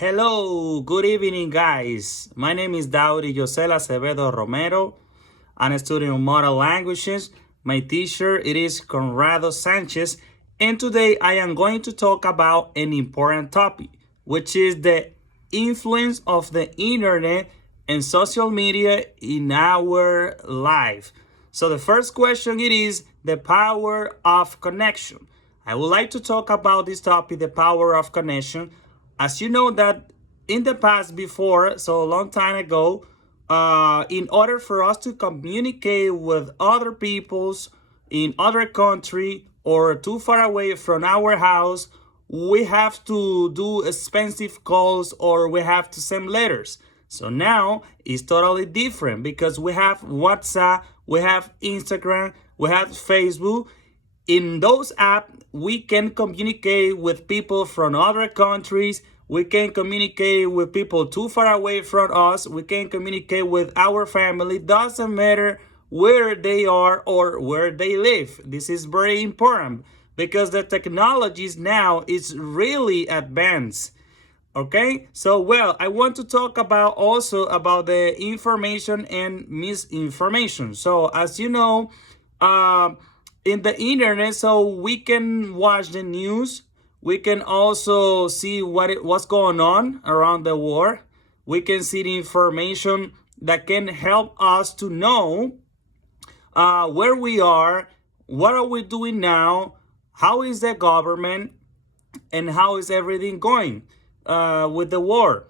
Hello, good evening, guys. My name is Daudi Josel Acevedo Romero. I'm a student of modern languages. My teacher it is Conrado Sanchez, and today I am going to talk about an important topic, which is the influence of the internet and social media in our life. So the first question it is the power of connection. I would like to talk about this topic, the power of connection. As you know that in the past before, so a long time ago, in order for us to communicate with other peoples in other country or too far away from our house, we have to do expensive calls or we have to send letters. So now it's totally different because we have WhatsApp, we have Instagram, we have Facebook. In those apps, we can communicate with people from other countries. We can communicate with people too far away from us. We can communicate with our family. Doesn't matter where they are or where they live. This is very important because the technologies now is really advanced. Okay, so I want to talk about also about the information and misinformation. So as you know, in the internet, so we can watch the news. We can also see what's going on around the world. We can see the information that can help us to know where we are, what are we doing now, how is the government, and how is everything going with the war.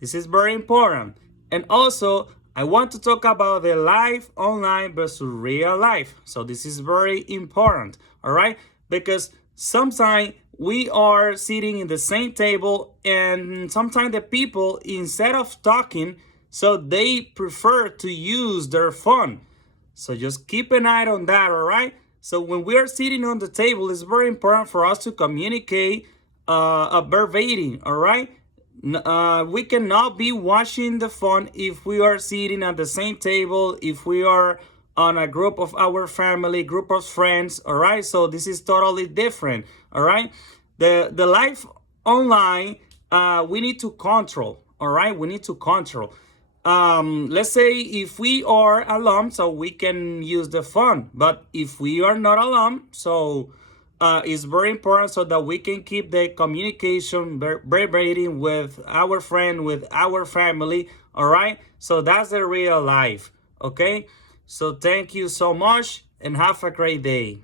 This is very important. And also, I want to talk about the life online versus real life. So this is very important, all right? Because sometimes we are sitting in the same table and sometimes the people, instead of talking, so they prefer to use their phone. So just keep an eye on that, all right? So when we are sitting on the table, it's very important for us to communicate verbatim, all right? We cannot be watching the phone if we are sitting at the same table, if we are on a group of our family, group of friends, all right? So this is totally different, all right? The life online, we need to control, all right? We need to control. Let's say if we are alone, so we can use the phone, but if we are not alone, so it's very important so that we can keep the communication vibrating with our friend, with our family, all right? So that's the real life, okay? So thank you so much and have a great day.